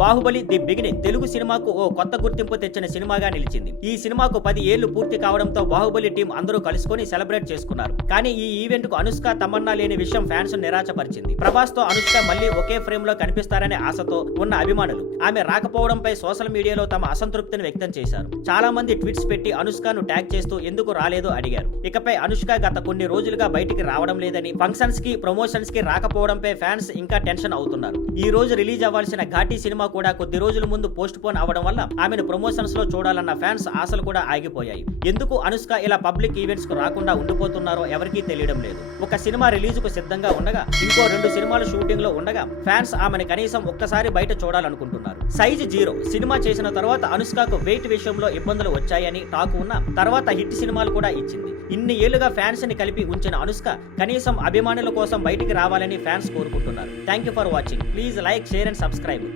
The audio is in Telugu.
బాహుబలి ది బిగినింగ్ తెలుగు సినిమాకు ఓ కొత్త గుర్తింపు తెచ్చిన సినిమాగా నిలిచింది. ఈ సినిమాకు 10 ఏళ్లు పూర్తి కావడంతో బాహుబలి టీం అందరూ కలుసుకొని సెలబ్రేట్ చేసుకున్నారు. కానీ ఈ ఈవెంట్ కు అనుష్క తమన్నా లేని విషయం ఫ్యాన్స్ నిరాశపరిచింది. ప్రభాస్ తో అనుష్క మళ్లీ ఒకే ఫ్రేమ్ లో కనిపిస్తారనే ఆశతో ఉన్న అభిమానులు ఆమె రాకపోవడంపై సోషల్ మీడియాలో తమ అసంతృప్తిని వ్యక్తం చేశారు. చాలా మంది ట్వీట్స్ పెట్టి అనుష్కను ట్యాగ్ చేస్తూ ఎందుకు రాలేదో అడిగారు. ఇకపై అనుష్క గత కొన్ని రోజులుగా బయటికి రావడం లేదని, ఫంక్షన్స్ కి ప్రమోషన్స్ కి రాకపోవడంపై ఫ్యాన్స్ ఇంకా టెన్షన్ అవుతున్నారు. ఈ రోజు రిలీజ్ అవ్వాల్సిన ఘాటీ సినిమా కూడా కొద్ది రోజుల ముందు పోస్ట్ పోన్ అవడం వల్ల ఆమెను ప్రమోషన్స్ లో చూడాలన్న ఫ్యాన్స్ ఆశలు కూడా ఆగిపోయాయి. ఎందుకు అనుష్క ఇలా పబ్లిక్ ఈవెంట్స్ కు రాకుండా ఉండిపోతున్నారో ఎవరికీ తెలియడం లేదు. ఒక సినిమా రిలీజ్ కు సిద్ధంగా ఉండగా ఇంకో 2 సినిమాలు షూటింగ్ లో ఉండగా ఫ్యాన్స్ ఆమెను కనీసం ఒక్కసారి బయట చూడాలనుకుంటున్నారు. సైజ్ 0 సినిమా చేసిన తర్వాత అనుష్కకు వెయిట్ విషయంలో ఇబ్బందులు వచ్చాయని టాక్ ఉన్న తర్వాత హిట్ సినిమాలు కూడా ఇచ్చింది. ఇన్ని ఏళ్లుగా ఫ్యాన్స్ ని కలిపి ఉంచిన అనుష్క కనీసం అభిమానుల కోసం బయటికి రావాలని ఫ్యాన్స్ కోరుకుంటున్నారు. Thank you for watching. Please like, share and subscribe.